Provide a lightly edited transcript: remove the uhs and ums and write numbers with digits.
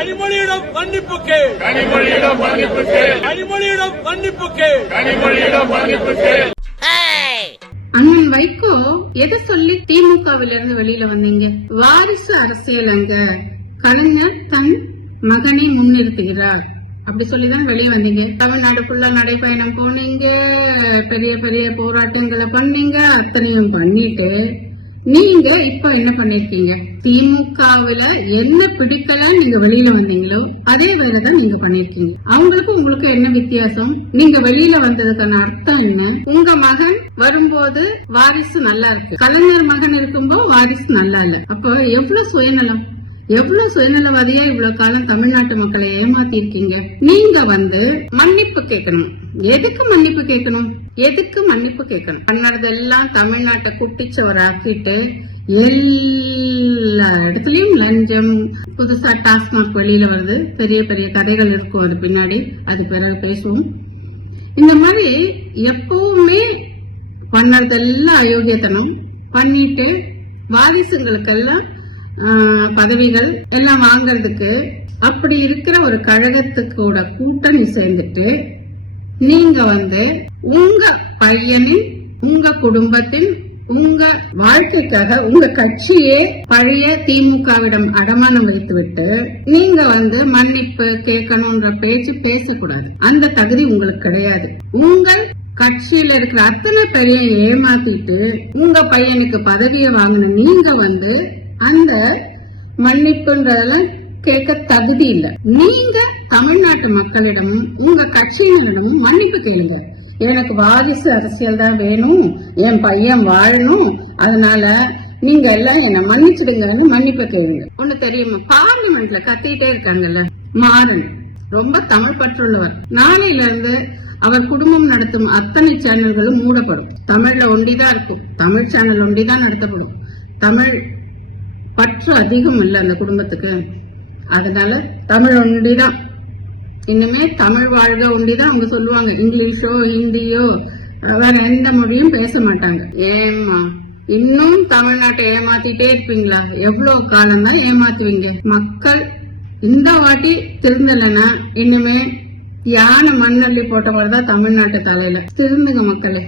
கனிமொழியிடம் மன்னிப்பு கேள். கனிமொழியிடம் மன்னிப்பு கேள். கனிமொழியிடம் மன்னிப்பு கேள். கனிமொழியிடம் மன்னிப்பு கேள். அண்ணன் வைகோ எதை சொல்லி திமுகவில இருந்து வெளியில வந்தீங்க? வாரிசு அரசியல் அங்க கலைஞர் தன் மகனை முன்னிறுத்துகிறார் அப்படி சொல்லிதான் வெளியே வந்தீங்க. தமிழ்நாடு ஃபுல்லா நடைபயணம் போனீங்க, பெரிய பெரிய போராட்டங்களை பண்ணீங்க, அத்தனையும் பண்ணிட்டு நீங்க இப்ப என்ன பண்ணிருக்கீங்க? திமுகவுல என்ன பிடிக்கல நீங்க வெளியில வந்தீங்களோ அதே வேலைதான் நீங்க பண்ணிருக்கீங்க. அவங்களுக்கும் உங்களுக்கு என்ன வித்தியாசம்? நீங்க வெளியில வந்ததுக்கான அர்த்தம் என்ன? உங்க மகன் வரும்போது வாரிசு நல்லா இருக்கு, கலைஞர் மகன் இருக்கும்போது வாரிசு நல்லா இல்ல. அப்ப எவ்வளவு சுயநலம், எவ்வளவு சுயநலவாதியா இவ்வளவு காலம் தமிழ்நாட்டு மக்களை ஏமாத்தி இருக்கீங்க. நீங்க மன்னிப்பு கேட்கணும். எதுக்கு மன்னிப்பு கேட்கணும்? எதுக்கு மன்னிப்பு கேட்கணும்? பண்ணதெல்லாம் தமிழ்நாட்டை குட்டிச்சவராக்கிட்டு எல்லா இடத்துலயும் லஞ்சம், புதுசா டாஸ்மாக் வெளியில வருது, பெரிய பெரிய கதைகள் இருக்கும் அது பின்னாடி, அது பிறகு பேசுவோம். இந்த மாதிரி எப்பவுமே பண்ணதெல்லாம் அயோக்கியத்தனம் பண்ணிட்டு வாரிசுங்களுக்கெல்லாம் பதவிகள் எல்லாம் வாங்கறதுக்கு அப்படி இருக்கிற ஒரு கழகத்துக்கூட கூட்டணி சேர்ந்துட்டு நீங்க உங்க பையனின், உங்க குடும்பத்தின், உங்க வாழ்க்கைக்காக உங்க கட்சியே பழைய திமுகவிடம் அடமானம் வைத்துவிட்டு நீங்க மன்னிப்பு கேட்கணும்ன்ற பேச்சு பேசக்கூடாது. அந்த தகுதி உங்களுக்கு கிடையாது. உங்கள் கட்சியில இருக்கிற அத்தனை பேரையும் ஏமாத்திட்டு உங்க பையனுக்கு பதவியை வாங்கின நீங்க அந்த மன்னிப்புன்றதெல்லாம் கேட்க தகுதி இல்ல. நீங்க தமிழ்நாட்டு மக்களிடமும் உங்க கட்சியினரிடமும் மன்னிப்பு கேளுங்க. எனக்கு வாரிசு அரசியல் தான் வேணும், என் பையன் வாழணும், அதனால நீங்க எல்லாம் என்ன மன்னிச்சிடுங்கன்னு மன்னிப்பு கேளுங்க. ஒண்ணு தெரியுமா, பார்லிமெண்ட்ல கத்திட்டே இருக்காங்கல்ல மாறன், ரொம்ப தமிழ் பற்றுள்ளவர். நாளையில இருந்து அவர் குடும்பம் நடத்தும் அத்தனை சேனல்களும் மூடப்படும். தமிழ்ல ஒண்டிதான் இருக்கும், தமிழ் சேனல் ஒண்டிதான் நடத்தப்படும். தமிழ் பற்று அதிகம் இல்ல அந்த குடும்பத்துக்கு, அதனால தமிழ் ஒண்டிதான், இன்னுமே தமிழ் வாழ்க ஒண்டிதான் அவங்க சொல்லுவாங்க. இங்கிலீஷோ ஹிந்தியோ வேற எந்த மொழியும் பேச மாட்டாங்க. ஏமா இன்னும் தமிழ்நாட்டை ஏமாத்திட்டே இருப்பீங்களா? எவ்வளவு காலம் தான் ஏமாத்துவீங்க? மக்கள் இந்த வாட்டி திருந்தலன்னா இனிமே யானை மண்ணள்ளி போட்ட மாதிரிதான் தமிழ்நாட்டு தலையில. திருந்துங்க மக்களே.